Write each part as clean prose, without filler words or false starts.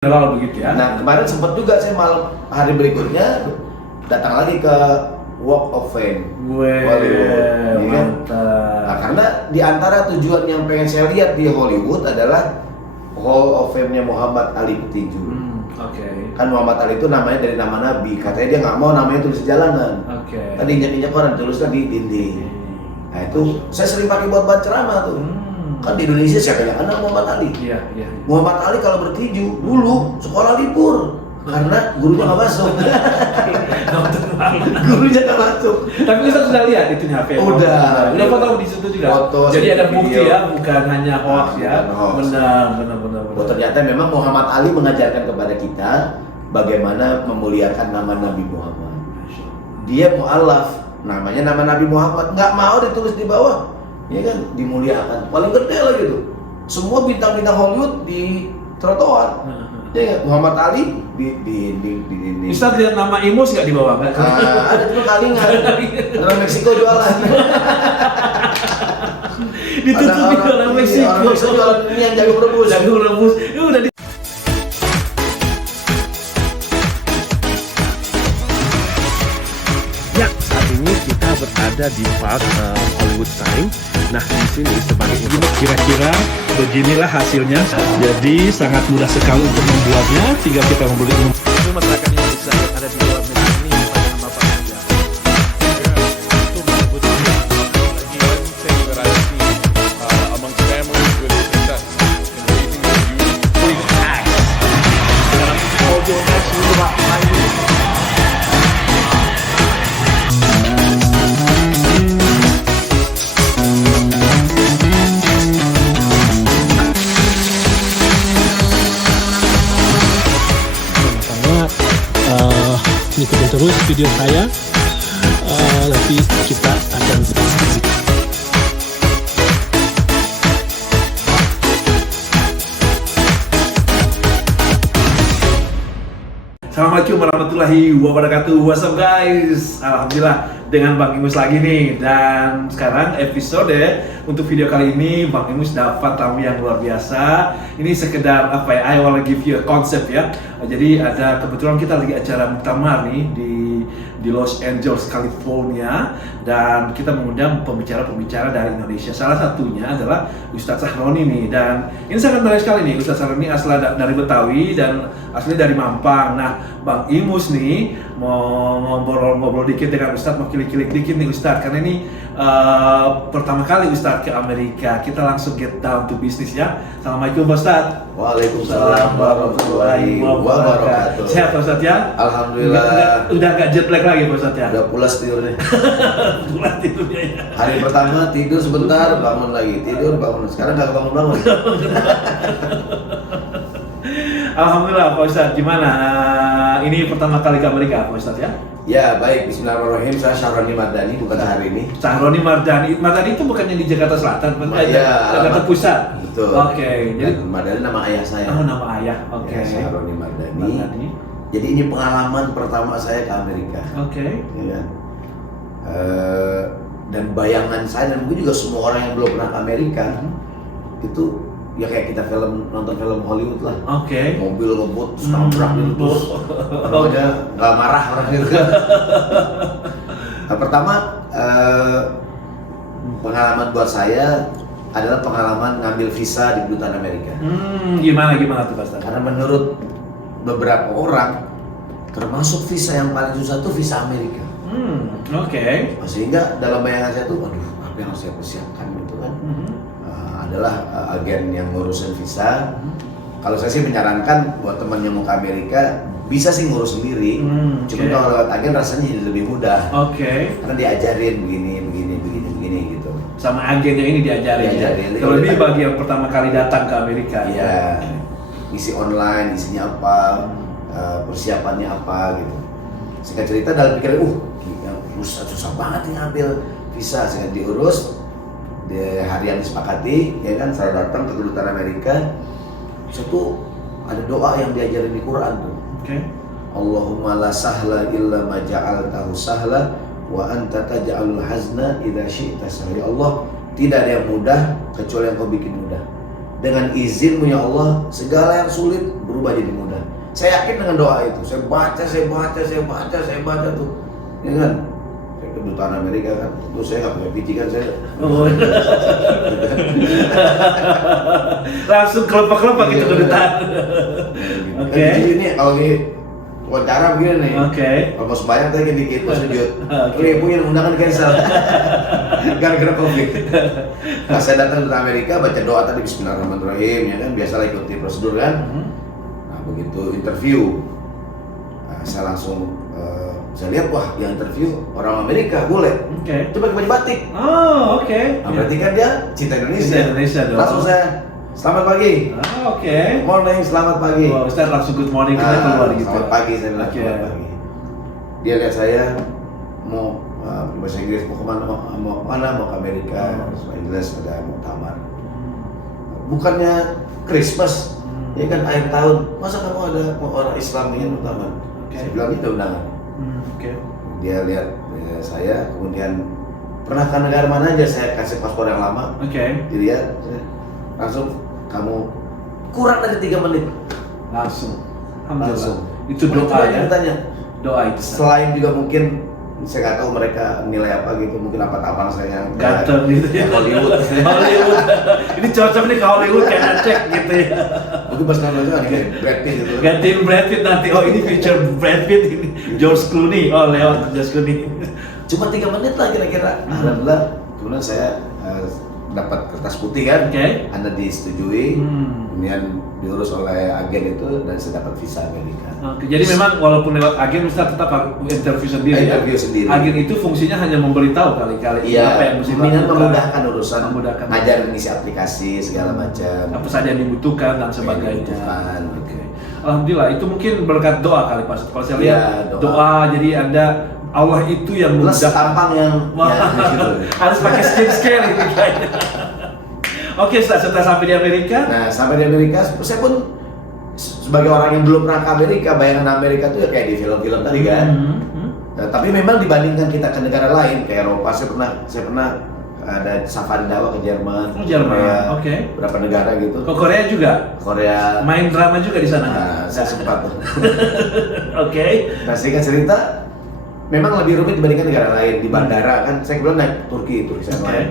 General begitu ya. Nah kemarin sempat juga saya malam hari berikutnya datang lagi ke Walk of Fame. Hollywood, mantap. Nah, karena di antara tujuan yang pengen saya lihat di Hollywood adalah Hall of Fame-nya Muhammad Ali petinju. Oke. Kan Muhammad Ali itu namanya dari nama Nabi. Katanya dia nggak mau namanya tulis di jalanan. Oke. Tadi injak-injak orang tulisnya di dinding. Nah itu saya sering pakai buat ceramah tuh. Kan di Indonesia siapa yang kenal Muhammad Ali? Iya. Muhammad Ali kalau bertinju dulu sekolah libur karena gurunya nggak masuk. Gurunya nggak masuk. Tapi Ustaz sudah lihat itunya apa? Udah foto di situ juga. Foto, jadi ada bukti video. Ya, bukan hanya hoax ya. Hoax. Benar. Oh, ternyata memang Muhammad Ali mengajarkan kepada kita bagaimana memuliakan nama Nabi Muhammad. Dia mu'allaf, namanya nama Nabi Muhammad, nggak mau ditulis di bawah, ya kan, dimuliakan. Paling gede lah gitu. Semua bintang-bintang Hollywood di trotoar. Ya, Muhammad Ali di dinding. Ustaz lihat nama Imus nggak di bawah kan? Ada cuma kalingan. Orang Meksiko jualan. Ditutupi orang Meksiko. Orang Meksiko jualan ini yang jago rebus. Jago rebus. Itu udah Ya, saat ini kita berada di Park Hollywood Sign. Nah, di sini sebagai kira-kira beginilah hasilnya. Jadi sangat mudah sekali untuk membuatnya. Tinggal kita membeli masyarakat Indonesia yang ada di luar negeri ini pada nama apa saja. Itu menyebut bagian thing that I see amongst families with success in raising their youth. Ikutin terus video saya, nanti kita akan Assalamualaikum warahmatullahi wabarakatuh. What's up guys? Alhamdulillah dengan Bang Imus lagi nih. Dan sekarang episode untuk video kali ini Bang Imus dapat tamu yang luar biasa. Ini sekedar apa ya? I wanna give you a concept ya. Jadi ada kebetulan kita lagi acara muktamar nih di Los Angeles, California, dan kita mengundang pembicara-pembicara dari Indonesia. Salah satunya adalah Ustadz Sahroni nih, dan ini sangat menarik sekali nih. Ustadz Sahroni asal dari Betawi dan aslinya dari Mampang. Nah, Bang Imus nih mau ngobrol-ngobrol dikit dengan Ustadz, mau kilik-kilik dikit nih Ustadz, karena ini pertama kali Ustadz ke Amerika. Kita langsung get down to business ya. Assalamualaikum Ustadz. Waalaikumsalam warahmatullahi wabarakatuh. Sehat Ustadz ya? Alhamdulillah. Udah gak jet lag lagi Ustadz ya? Udah pulas tidurnya. Pulas tidurnya ya. Hari pertama tidur sebentar, bangun lagi, tidur bangun. Sekarang nggak bangun. Alhamdulillah Pak Ustadz, gimana? Ini pertama kali ke Amerika Pak Ustadz ya? Ya baik, bismillahirrahmanirrahim. Saya Sahroni Mardani, bukan hari ini. Sahroni Mardani itu bukannya di Jakarta Selatan? Iya, Jakarta Pusat? Betul. Oke, jadi Mardani nama ayah saya. oh nama ayah, oke. Ya, Sahroni Mardani. Jadi ini pengalaman pertama saya ke Amerika. Oke. Ya kan? Dan bayangan saya, dan mungkin juga semua orang yang belum pernah ke Amerika, itu ya kayak kita nonton film Hollywood lah. Oke. Mobil ngebut, nabrak gitu terus. Pokoknya nggak marah orang itu. Nah, pertama pengalaman buat saya adalah pengalaman ngambil visa di Kedutaan Amerika. Gimana tuh Pak Ustadz? Karena menurut beberapa orang, termasuk visa yang paling susah tuh visa Amerika. Oke. Sehingga dalam bayangan saya tuh, aduh apa yang harus saya persiapkan gitu kan. Adalah agen yang ngurusin visa. Kalau saya sih menyarankan buat teman yang mau ke Amerika bisa sih ngurus sendiri. Cuma kalau lewat agen rasanya jadi lebih mudah. Oke. Karena diajarin begini gitu. Sama agennya ini diajarin. Terlebih bagi yang pertama kali datang ke Amerika. Iya. Isi online, isinya apa, persiapannya apa gitu. Singkat cerita dalam pikiran, susah banget nih ngambil visa. Singkat diurus, di hari yang disepakati, ya kan, saya datang ke Kedutaan Amerika. Situ ada doa yang diajarin di Quran tuh. Oke. Allahumma la sahla illa ma ja'altahu sahla wa anta taj'alul hazna idza syi'ta sahla. Ya Allah, tidak ada yang mudah kecuali yang Kau bikin mudah. Dengan izinmu ya Allah, segala yang sulit berubah jadi mudah. Saya yakin dengan doa itu. Saya baca tuh, ya kan? Saya ke kedutaan Amerika kan, itu saya nggak punya PC kan saya. Oh. Langsung kelopak-kelopak gitu kedutaan. Oke. Ini kalau di wawancara begini nih. Oke. Kalau mau sebanyak tadi dikit mau sujud. Oke. Oke, punya undangan cancel. Gara-gara COVID. Pas saya datang ke Amerika baca doa tadi Bismillahirrahmanirrahim ya kan, biasalah ikuti prosedur kan. Nah, begitu interview, saya langsung saya lihat wah yang interview orang Amerika boleh. Oke. Coba baju batik. Oh, oke. Nah, berarti kan dia cinta Indonesia. Cinta Indonesia dong. Langsung saya selamat pagi. Oke. Morning, selamat pagi. Wah, Ustaz langsung good morning kita keluar gitu. Selamat pagi, saya bilang Oke. selamat pagi. Dia lihat saya mau bahasa Inggris mau kemana, mau ke Amerika, bahasa Inggris ada muktamar. Bukannya Christmas, ya kan akhir tahun, masa kamu ada orang Islam ingin muktamar? Oke. Saya bilang itu undangan. Oke. Dia lihat saya, kemudian pernah ke negara mana aja, saya kasih paspor yang lama. Oke. Dilihat, langsung kamu kurang dari 3 menit. Langsung. Alhamdulillah. Langsung. Itu doa ya. Tanya. Doa itu. Selain juga mungkin saya nggak tahu mereka nilai apa gitu, mungkin apa saya yang Ganteng gitu ya. Hollywood. Hollywood. Ini cocok nih ke Hollywood kayak cek gitu ya. Mungkin pas nonton itu ada kayak Brad Pitt gitu. Gantiin Brad Pitt nanti. Oh ini feature Brad Pitt ini. George Clooney. Oh lewat George Clooney. Cuma 3 menit lah kira-kira. Alhamdulillah. Kemudian saya dapat kertas putih kan. Oke. Anda disetujui. Kemudian diurus oleh agen itu dan saya dapat visa Amerika. Oke, jadi memang walaupun lewat agen Ustaz tetap interview sendiri. Interview sendiri. Agen itu fungsinya hanya memberitahu kali-kali Iya, apa yang mesti dengan dilakukan. memudahkan urusan, Memudahkan. ngajarin ngisi aplikasi segala macam. Apa saja yang dibutuhkan dan sebagainya. dibutuhkan. Oke. Alhamdulillah itu mungkin berkat doa kali Pak. Kalau saya Iya, lihat doa. doa jadi Anda Allah itu yang Plus memudahkan. tampang yang Wah, gitu. harus pakai skin scale ini kayaknya. Oke, setelah sampai di Amerika, Nah, sampai di Amerika, saya pun sebagai orang yang belum pernah ke Amerika, bayangan Amerika itu ya kayak di film-film tadi kan. Nah, tapi memang dibandingkan kita ke negara lain, kayak Eropa, saya pernah ada safari dakwah ke Jerman, Oh, Jerman, Korea, oke. beberapa negara gitu. ke Korea juga, Korea, main drama juga di sana. nah, saya sempat. Oke. Nah, singkat cerita, memang lebih rumit dibandingkan negara lain. Di bandara kan, saya kebetulan naik Turki saya Oke. main.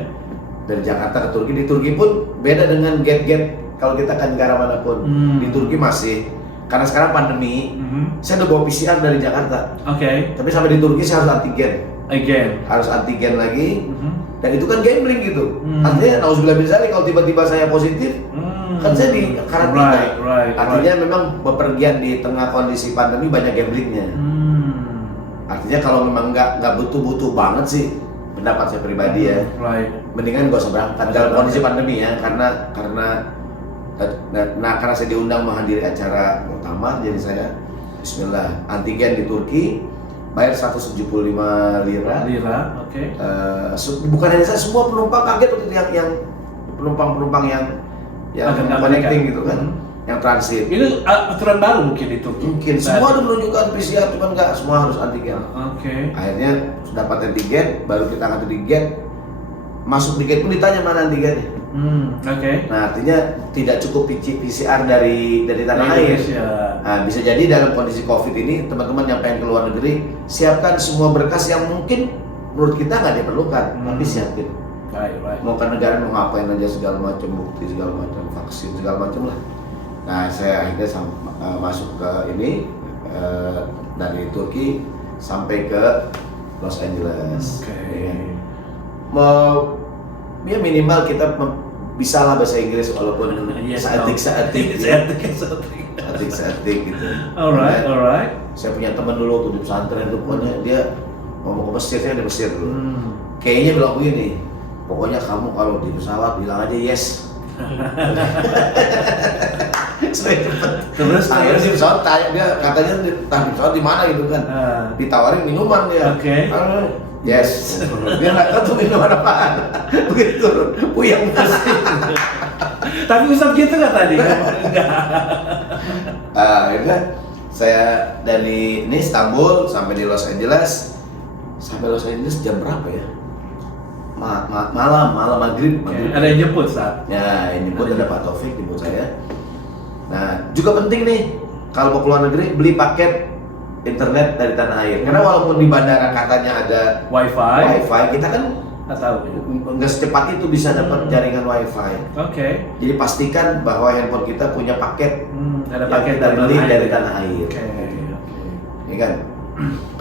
Dari Jakarta ke Turki, di Turki pun beda dengan gate-gate kalau kita ke negara manapun. Di Turki masih, karena sekarang pandemi, saya udah bawa PCR dari Jakarta. Oke. Tapi sampai di Turki saya harus antigen. Again. Harus antigen lagi. Dan itu kan gambling gitu. Hmm. Artinya, nauzubillah min dzalik, kalau tiba-tiba saya positif, kan saya di karantina. Right. Artinya memang bepergian di tengah kondisi pandemi banyak gamblingnya. Artinya kalau memang nggak butuh banget sih, pendapat saya pribadi ya, Right. mendingan gak usah berangkat dalam kondisi pandemi ya, karena saya diundang menghadiri acara muktamar, jadi saya Bismillah antigen di Turki bayar 175 lira. Oke. Bukan hanya saya, semua penumpang kaget waktu itu yang penumpang yang Akan connecting Amerika. gitu kan, yang transit. Itu aturan baru mungkin itu. Mungkin semua udah menunjukkan PCR, cuman nggak semua harus antigen. Oke. Akhirnya dapat antigen, baru kita ngantri di gate. Masuk di gate pun ditanya mana antigennya. Oke. Nah, artinya tidak cukup PCR dari tanah Dari air. Indonesia. Nah, bisa jadi dalam kondisi COVID ini, teman-teman yang pengen keluar negeri, siapkan semua berkas yang mungkin menurut kita nggak diperlukan, tapi siapin. Right. Mau ke negara mau ngapain aja segala macam, bukti segala macam, vaksin segala macam lah. Nah, saya akhirnya masuk ke ini dari Turki sampai ke Los Angeles. Oke. Ya. Mau ya minimal kita bisa lah bahasa Inggris walaupun Yes, seetik gitu. Alright. Saya punya teman dulu waktu di pesantren itu, pokoknya dia mau ke Mesir, saya di Mesir dulu. Kayaknya bilang begini, pokoknya kamu kalau di pesawat bilang aja yes. Supaya cepet. Terus Akhirnya di pesawat tanya, dia katanya di pesawat di mana gitu kan. Ditawarin minuman dia. Oke. Yes. Dia nggak tahu tuh minuman apaan. Begitu turun, puyeng pasti. Tapi Ustaz gitu nggak tadi? Enggak. Akhirnya saya dari ini Istanbul sampai di Los Angeles. Sampai Los Angeles jam berapa ya? Malam maghrib. Ada yang jemput saat. Ya, ini jemput ada Pak Taufik jemput saya. Nah, juga penting nih, kalau mau keluar negeri beli paket internet dari tanah air. Karena walaupun di bandara katanya ada wifi, kita kan nggak tahu. nggak secepat itu bisa dapat jaringan wifi. Oke. Jadi pastikan bahwa handphone kita punya paket Ada yang paket kita beli dari ya? tanah air. Oke. Ya kan?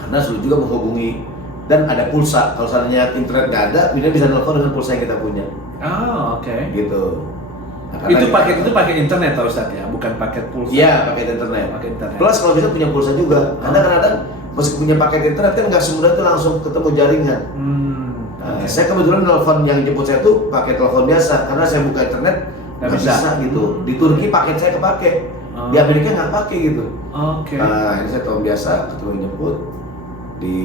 Karena sulit juga menghubungi dan ada pulsa. Kalau seandainya internet nggak ada, kita bisa telepon dengan pulsa yang kita punya. Oh, oke. Gitu. Nah, karena Itu kita- paket internet Pak Ustadz ya, bukan paket pulsa. Iya, paket internet. Paket internet. Plus kalau bisa punya pulsa juga. Karena kadang-kadang meski punya paket internet kan nggak semudah itu langsung ketemu jaringan. Nah, saya kebetulan telepon yang jemput saya tuh pakai telepon biasa karena saya buka internet nggak bisa gitu. Di Turki paket saya kepake, di Amerika nggak pakai gitu. Oke. Nah, ini saya telepon biasa ketemu yang jemput di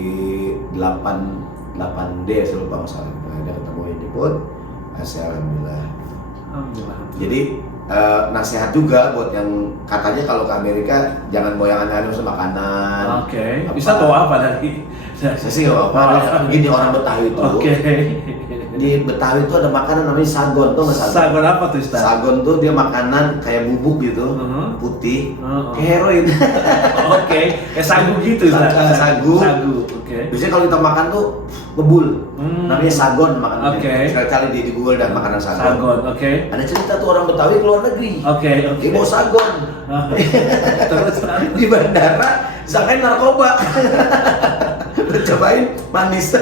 8D saya lupa masalah. Nah, dia ketemu yang jemput, saya alhamdulillah. Alhamdulillah. Jadi nasihat juga buat yang katanya kalau ke Amerika jangan bawa yang aneh-aneh maksudnya makanan. Oke. Apa. Bisa bawa apa dari? Saya sih nggak apa-apa. Begini orang Betawi itu. Oke. Di Betawi itu ada makanan namanya sagon, tuh nggak sagon? Sagon apa tuh Ustaz? Sagon tuh dia makanan kayak bubuk gitu, putih, kayak heroin. Oke. Kayak sagu gitu Ustaz. Sagu. Sagu. Oke. Biasanya kalau kita makan tuh ngebul, namanya sagon makanannya. Oke. Sekali-kali di Google dan makanan sagon. Sagon. Oke. Ada cerita tuh orang Betawi keluar negeri. Oke. Dia bawa sagon. Terus Di bandara, sangkain narkoba. Cobain manis.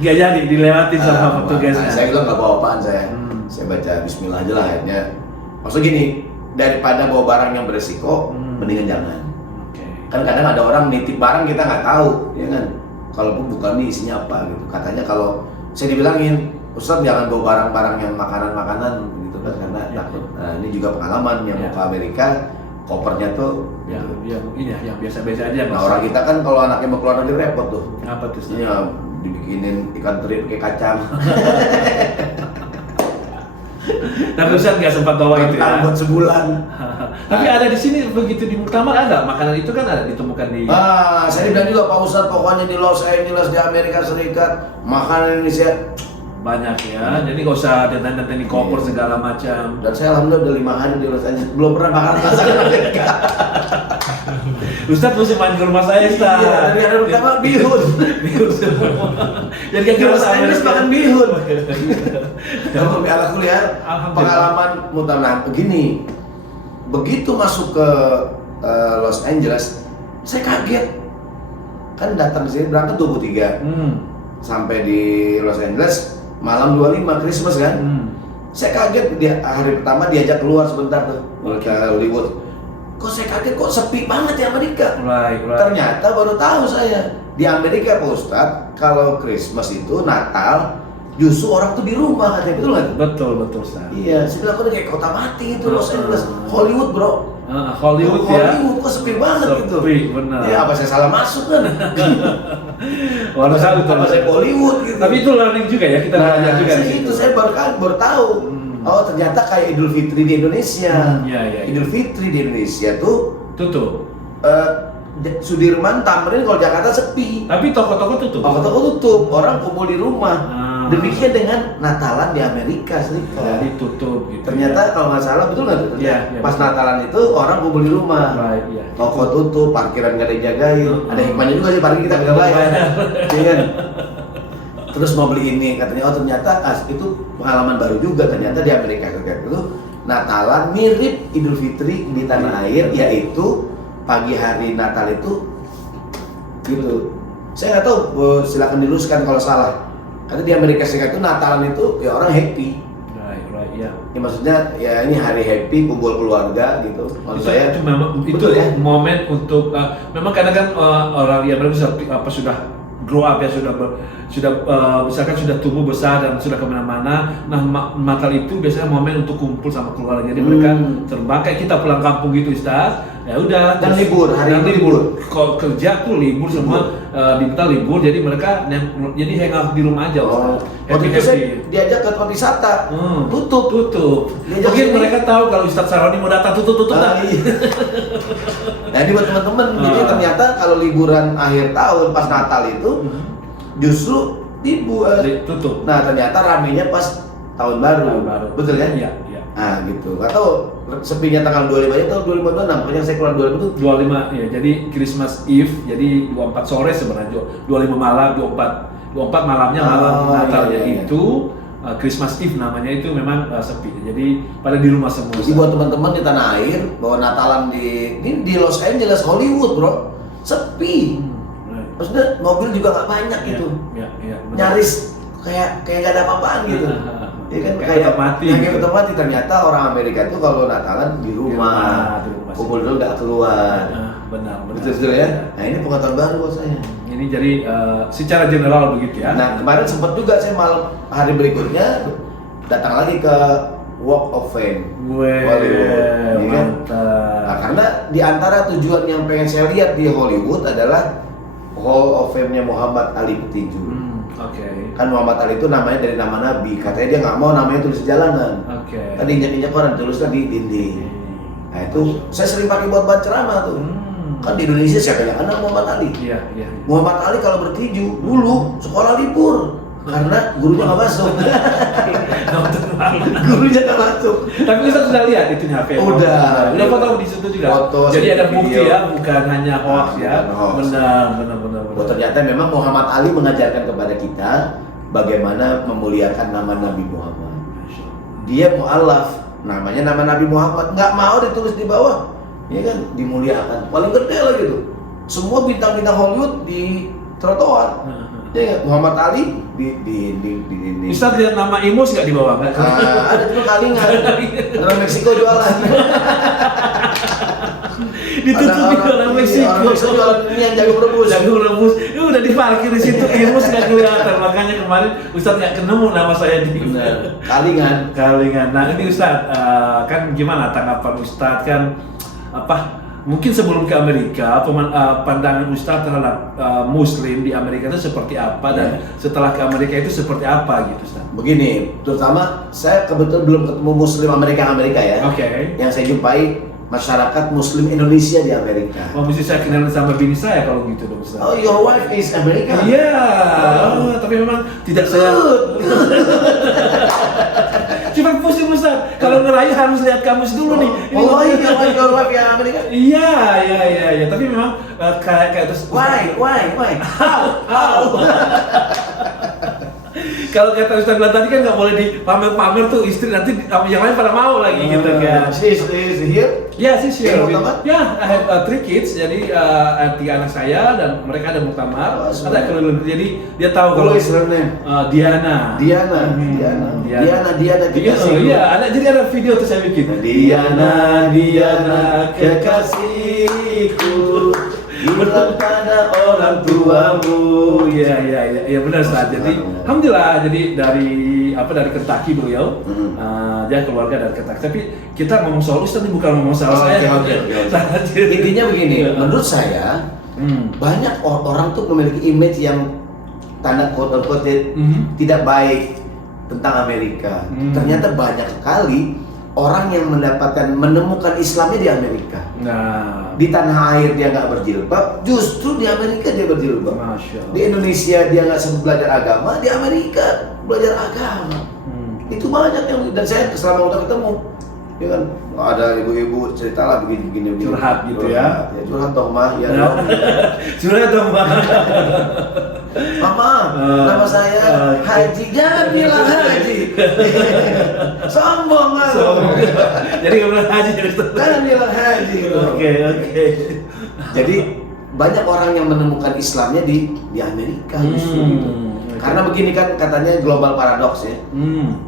nggak jadi dilewatin sama petugasnya. Saya bilang nggak bawa apaan saya. Saya baca Bismillah aja lah akhirnya. Maksud gini, daripada bawa barang yang beresiko, mendingan jangan. Oke. Kan kadang ada orang nitip barang kita nggak tahu, ya kan? Kalaupun bukan nih isinya apa gitu. Katanya kalau saya dibilangin, Ustaz jangan bawa barang-barang yang makanan-makanan gitu kan karena takut. Nah, ini juga pengalaman yang mau ke Amerika, kopernya tuh yang biasa-biasa aja. nah orang kita kan kalau anaknya mau keluar negeri repot tuh. Apa tuh Ustaz? Iya, dibikinin ikan teri pakai kacang. Tapi Ustaz nggak sempat bawa itu ya. Buat sebulan. Tapi ada di sini begitu di muktamar ada makanan itu kan ada ditemukan di. Saya dibilang juga Pak Ustadz pokoknya di Los Angeles di Amerika Serikat makanan Indonesia Banyak ya, jadi nggak usah dandan-dandan di koper segala macam. dan saya alhamdulillah udah 5 hari di Los Angeles belum pernah makan masakan Amerika. Ustadz mesti main ke rumah saya Ustadz. Iya, dari hari pertama bihun. Bihun semua. Jadi Di Los Angeles makan bihun. Kalau ala kuliah Alhamdulillah. pengalaman mutana begini. Begitu masuk ke Los Angeles, saya kaget. Kan datang ke sini berangkat 23. Sampai di Los Angeles malam 25 Christmas kan. Saya kaget di hari pertama diajak keluar sebentar tuh ke Hollywood. Kok saya kaget kok sepi banget di Amerika. Right. Ternyata baru tahu saya di Amerika Pak Ustadz kalau Christmas itu Natal justru orang tuh di rumah katanya betul nggak? Betul Ustadz. Iya, saya bilang kok kayak kota mati itu Los Angeles, Hollywood bro. Hollywood ya. Hollywood kok sepi banget gitu. Sepi, benar. Ya apa saya salah masuk kan? Walau salah Apa saya Hollywood gitu. Tapi itu learning juga ya, kita belajar juga di situ. itu saya baru tahu. Oh ternyata kayak Idul Fitri di Indonesia. Iya. Idul Fitri di Indonesia tuh Tutup. Sudirman, Tamrin kalau Jakarta sepi. Tapi toko-toko tutup. Toko-toko tutup, orang kumpul di rumah. Demikian dengan Natalan di Amerika Serikat. Jadi tutup gitu. Ternyata kalau nggak salah betul nggak tuh? Iya, Pas betul. Natalan itu orang kumpul di rumah. Right, iya. Toko tutup, parkiran nggak ada yang jagain. Ada hikmahnya juga sih parkir kita nggak bayar. Iya kan? Terus mau beli ini katanya ternyata itu pengalaman baru juga ternyata di Amerika Serikat itu Natalan mirip Idul Fitri di tanah air yaitu pagi hari Natal itu gitu. Saya nggak tahu, silakan diluruskan kalau salah. Karena di Amerika Serikat itu Natalan itu ya orang happy. Right, ya. Ya maksudnya ya ini hari happy kumpul keluarga gitu. Maksud saya itu memang betul itu ya. momen untuk memang kadang kan orang yang sudah grow up ya sudah misalkan sudah tumbuh besar dan sudah kemana-mana. Nah Natal itu biasanya momen untuk kumpul sama keluarga. Jadi mereka terbang kayak kita pulang kampung gitu Ustaz. Ya udah. Dan terus- libur, hari dan libur. Kalau kerja tuh libur semua di kita libur. Jadi mereka jadi hangout di rumah aja. Ustaz. Waktu itu saya diajak ke tempat wisata, tutup. Diajak Mungkin sini. mereka tahu kalau Ustaz Saroni mau datang tutup. Ah, iya. Nah ini buat teman-teman, jadi ternyata kalau liburan akhir tahun pas Natal itu justru Tutup. Nah ternyata ramenya pas tahun baru, betul kan? Iya. Nah gitu, atau sepinya tanggal 25 aja atau 25 26, pokoknya saya keluar 25 itu 25 ya, jadi Christmas Eve, jadi 24 sore sebenarnya, 25 malam, 24 malamnya malam Natalnya iya. itu Christmas Eve namanya itu memang sepi. Jadi pada di rumah semua. Jadi buat teman-teman di tanah air bahwa Natalan di Los Angeles, Hollywood bro, sepi. Maksudnya mobil juga nggak banyak gitu, Ya, benar. nyaris kayak nggak ada apa-apaan gitu. Ya kan Kayak mati. Kayak mati. Ternyata orang Amerika tuh kalau Natalan di rumah, Di rumah kumpul dulu nggak keluar. Benar. Betul ya. Nah ini pengetahuan baru buat saya. Ini jadi secara general begitu ya. Nah kemarin sempat juga saya malam hari berikutnya datang lagi ke Walk of Fame. Hollywood, ya kan? Mantap. Nah, karena di antara tujuan yang pengen saya lihat di Hollywood adalah Hall of Fame-nya Muhammad Ali petinju. Oke. Kan Muhammad Ali itu namanya dari nama Nabi. Katanya dia nggak mau namanya tulis di jalanan. Oke. Tadi injak-injak orang tulisnya di dinding. Nah itu saya sering pakai buat ceramah tuh. Kan di Indonesia siapa yang kenal Muhammad Ali? Iya. Muhammad Ali kalau bertinju dulu sekolah libur karena gurunya nggak masuk. Gurunya nggak masuk. Tapi Ustaz sudah lihat itunya apa? Udah foto di situ juga. Foto, Jadi ada bukti video. ya, bukan hanya hoax ya. Bukan hoax. Benar. Oh, ternyata memang Muhammad Ali mengajarkan kepada kita bagaimana memuliakan nama Nabi Muhammad. Dia mu'allaf, namanya nama Nabi Muhammad, nggak mau ditulis di bawah, ya kan, dimuliakan. Paling gede lah gitu. Semua bintang-bintang Hollywood di trotoar. Ya, Muhammad Ali di Ustaz lihat nama Imus nggak di bawah nggak? ada cuma kalingan. Orang Meksiko jualan. Ditutupi orang Meksiko. Orang Meksiko jualan ini yang jago rebus. Jago rebus. Itu udah diparkir di situ. Imus nggak kelihatan. Makanya kemarin Ustaz nggak ketemu nama saya di Kalingan. Nah ini Ustaz, kan gimana tanggapan Ustaz kan mungkin sebelum ke Amerika, pandangan Ustaz terhadap Muslim di Amerika itu seperti apa dan setelah ke Amerika itu seperti apa gitu Ustaz? Begini, terutama saya kebetulan belum ketemu Muslim Amerika ya. Oke. Yang saya jumpai masyarakat Muslim Indonesia di Amerika. Oh, mesti saya kenal sama bini saya kalau gitu dong Ustaz. Oh, your wife is American? Iya, tapi memang tidak saya. Cuma pusing Ustaz, kalau ngerayu harus lihat kamus dulu nih. Oh iya, your wife yang Amerika? Iya, tapi memang kayak terus. Why? How? Kalau kata Ustaz bilang tadi kan nggak boleh dipamer-pamer tuh istri, nanti yang lain pada mau lagi gitu kan. She is here? Ya, she's here. Muktamar? Ya, I have 3 kids, jadi 3 anak saya dan mereka ada muktamar, ada keliling. Jadi dia tahu kalau What is her name? Diana. Diana kekasihku. Iya, jadi ada video tuh saya bikin. Diana kekasihku, bilang pada orang tuamu. Iya benar Ustaz. Jadi alhamdulillah, jadi dari Kentucky beliau, dia keluarga dari Kentucky. Tapi kita ngomong soal Ustaz ini bukan ngomong soal saya. Intinya begini, menurut saya banyak orang tuh memiliki image yang tanda quote-unquote tidak baik tentang Amerika. Ternyata banyak sekali orang yang menemukan Islamnya di Amerika. Nah, Di tanah air dia nggak berjilbab, justru di Amerika dia berjilbab. Masya Allah. Di Indonesia dia nggak sempat belajar agama, di Amerika belajar agama. Itu banyak yang, dan saya selama udah ketemu, ya kan, ada ibu-ibu cerita lah begini. Curhat gitu ya. Curhat dong mah, ya Nah. dong. Sudah dong, Pak. Mama, nama saya Haji, jangan bilang Haji. Sombong lah. Jadi nggak bilang haji jadi Jangan bilang Haji. Oke. Jadi banyak orang yang menemukan Islamnya di Amerika justru gitu. Karena begini kan katanya global paradox ya.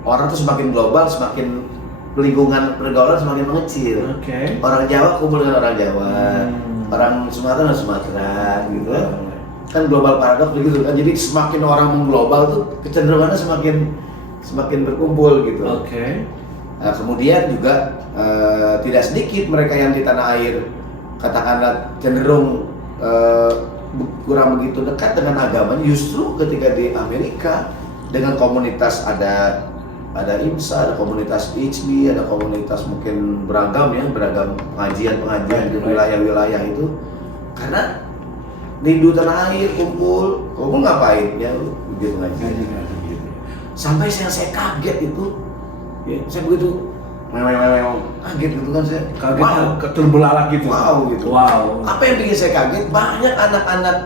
Orang tuh semakin global, semakin lingkungan pergaulan semakin mengecil. Oke. Orang Jawa kumpul dengan orang Jawa, orang Sumatera dengan Sumatera gitu. Kan global paradox begitu kan. Jadi semakin orang mengglobal tuh kecenderungannya semakin berkumpul gitu. Oke. Nah, kemudian juga tidak sedikit mereka yang di tanah air katakanlah cenderung kurang begitu dekat dengan agamanya, justru ketika di Amerika dengan komunitas ada IMSA, ada komunitas HB, ada komunitas mungkin beragam pengajian di wilayah-wilayah itu, karena rindu tanah air, kumpul ngapain ya begitu ngaji. Sampai yang saya kaget itu, ya, saya begitu kaget gitu kan saya. Kagetnya terbelalak gitu. Wow gitu. Wow. Apa yang bikin saya kaget? Banyak anak-anak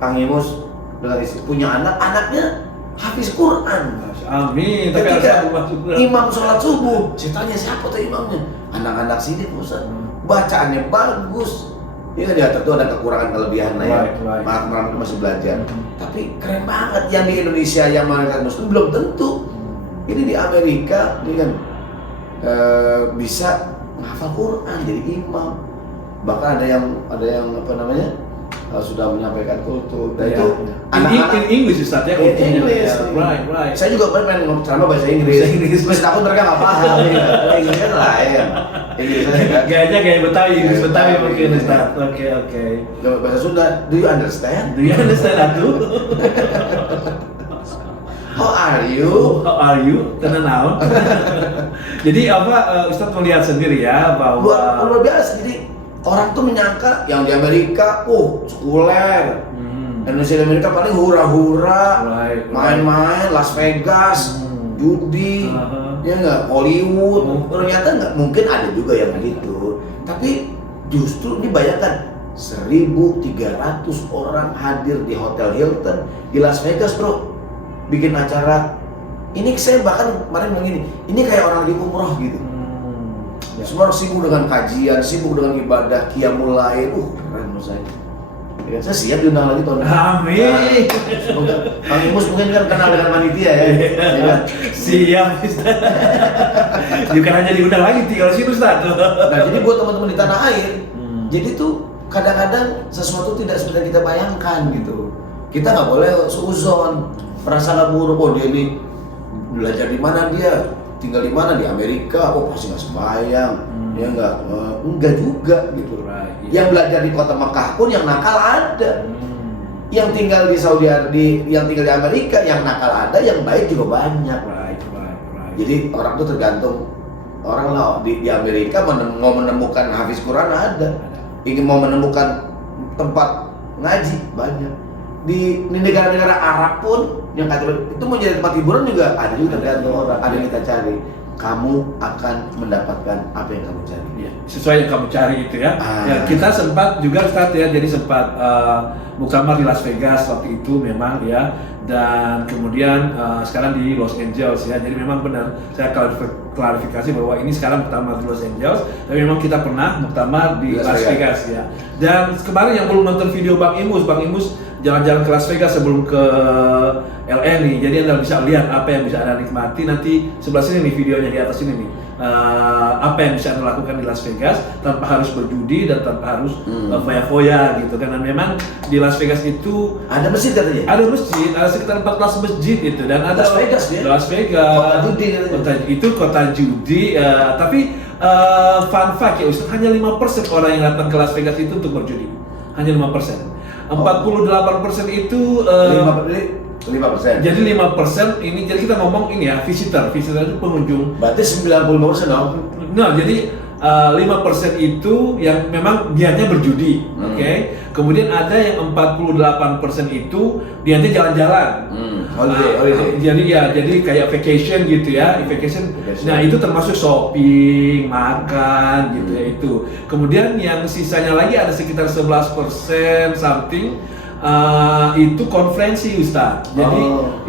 Kang Imus dengan istri punya anaknya hafiz Quran. Amin. Tapi Ketika harus masuk. imam sholat subuh, saya tanya siapa tuh imamnya? Anak-anak sini Ustaz. Bacaannya bagus. Ya dia tentu ada kekurangan kelebihan lah ya. Right. Mereka masih belajar. Tapi keren banget yang di Indonesia yang mayoritas Muslim belum tentu. Ini di Amerika dia kan bisa menghafal Quran jadi imam. Bahkan ada yang apa namanya? Sudah menyampaikan kultur. Dan itu in English Ustaz ya. In English. Right. Saya juga pernah ngomong ceramah bahasa Inggris. Masih takut mereka nggak paham. Inggris kan lain. Inggris kan. Gayanya gaya Betawi, Inggris Betawi mungkin Iya. Ustaz. Oke. Bahasa Sunda, do you understand? Do you understand Atu? How are you? How are you? Tenang. Jadi apa Ustaz melihat sendiri ya bahwa Luar biasa. Jadi orang tuh menyangka yang di Amerika, sekuler. Indonesia dan Amerika paling hura-hura, Right. main-main, Las Vegas, judi, ya nggak, Hollywood. Ternyata nggak, mungkin ada juga yang begitu. Tapi justru ini bayangkan 1.300 orang hadir di Hotel Hilton di Las Vegas, bro, bikin acara. Ini saya bahkan kemarin bilang gini, ini kayak orang lagi umroh gitu. Semua orang sibuk dengan kajian, sibuk dengan ibadah, qiyamul lail. Keren menurut saya. Ya, saya siap diundang lagi tahun depan. Amin. Semoga Kang Imus mungkin kan kenal dengan panitia ya. Ya kan? Siap Ustaz. Bukan hanya diundang lagi tinggal situ Ustaz. Nah, jadi buat teman-teman di tanah air, jadi tuh kadang-kadang sesuatu tidak seperti yang kita bayangkan gitu. Kita nggak boleh suuzon, merasa nggak buruk. Oh dia ini belajar di mana dia, tinggal di mana di Amerika, pasti nggak sembahyang. Ya enggak juga gitu. Right, Yang belajar di kota Mekah pun yang nakal ada. Yang tinggal di Saudi Arabia, yang tinggal di Amerika, yang nakal ada, yang baik juga banyak. Right. Jadi orang tuh tergantung orang lah di Amerika mau menemukan hafiz Quran ada, ingin mau menemukan tempat ngaji banyak. Di negara-negara Arab pun yang Katolik itu mau jadi tempat hiburan juga ada juga tergantung orang. Ada yang kita cari. Kamu akan mendapatkan apa yang kamu cari. Ya, sesuai yang kamu cari itu ya. Ya kita sempat juga Ustaz ya, jadi sempat muktamar di Las Vegas waktu itu memang ya, dan kemudian sekarang di Los Angeles ya. Jadi memang benar saya klarifikasi bahwa ini sekarang muktamar di Los Angeles, tapi memang kita pernah muktamar di Las Vegas ya. Dan kemarin yang belum nonton video Bang Imus jalan-jalan ke Las Vegas sebelum ke LA nih, jadi Anda bisa lihat apa yang bisa Anda nikmati nanti sebelah sini nih videonya di atas ini nih. Apa yang bisa Anda lakukan di Las Vegas tanpa harus berjudi dan tanpa harus foya-foya gitu, karena memang di Las Vegas itu ada masjid katanya? Ada masjid, ada sekitar 14 masjid itu, dan ada Las Vegas ya? Las Vegas. Kota judi katanya. Itu kota judi, tapi fun fact ya Ustaz, hanya 5% orang yang datang ke Las Vegas itu untuk berjudi. Hanya 5%. 48% itu 5%. jadi 5% ini, jadi kita ngomong ini ya, visitor itu pengunjung. Berarti 95% dong. Nah, jadi 5% itu yang memang niatnya berjudi, oke? Kemudian ada yang 48% itu niatnya jalan-jalan. Holiday. Jadi kayak vacation gitu ya, vacation. Nah itu termasuk shopping, makan gitu ya itu. Kemudian yang sisanya lagi ada sekitar 11% something. Itu konferensi Ustaz. Jadi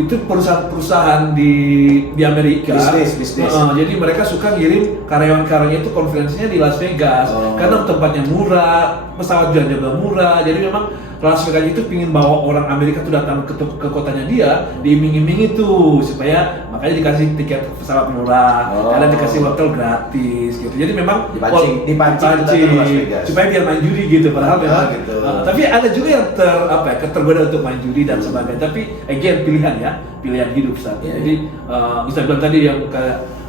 itu perusahaan-perusahaan di Amerika. Bisnis. Jadi mereka suka ngirim karyawan-karyawanya itu konferensinya di Las Vegas karena tempatnya murah, pesawat juga murah. Jadi memang Las Vegas itu pingin bawa orang Amerika tuh datang ke kotanya dia, diiming-imingi tuh supaya makanya dikasih tiket pesawat murah, kadang dikasih hotel gratis gitu. Jadi memang dipancing supaya dia main judi gitu. Padahal memang gitu. Tapi ada juga yang tergoda untuk main judi dan sebagainya. Tapi again pilihan hidup Ustaz. Jadi Ustaz bilang tadi yang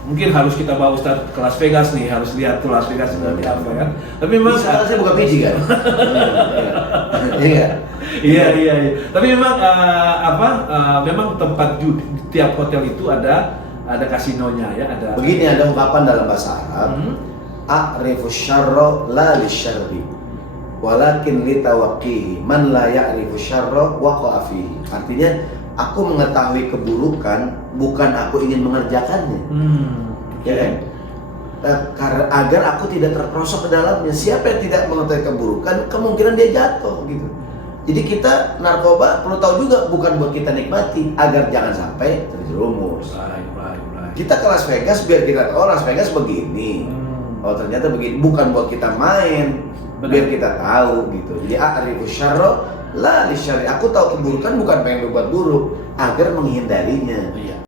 mungkin harus kita bawa Ustaz ke Las Vegas nih, harus lihat tuh Las Vegas seperti apa kan. Tapi memang saya buka biji kan. Iya. Tapi memang memang tempat judi, tiap hotel itu ada kasinonya ya, ada. Begini ada ungkapan dalam bahasa Arab, a'rifu syarra la lisyarri walakin litawaqqihi man la ya'rifu syarra waqa'a fihi. Artinya aku mengetahui keburukan bukan aku ingin mengerjakannya. Ya kan? Karena agar aku tidak terperosok ke dalamnya. Siapa yang tidak mengetahui keburukan, kemungkinan dia jatuh gitu. Jadi kita narkoba perlu tahu juga bukan buat kita nikmati, agar jangan sampai terjerumus. Right. Kita ke Las Vegas biar kita tahu, oh Las Vegas begini. Oh ternyata begini, bukan buat kita main, biar kita tahu gitu. Jadi a'rifu syarra la lisyarri. Aku tahu keburukan bukan pengen berbuat buruk, agar menghindarinya. Iya.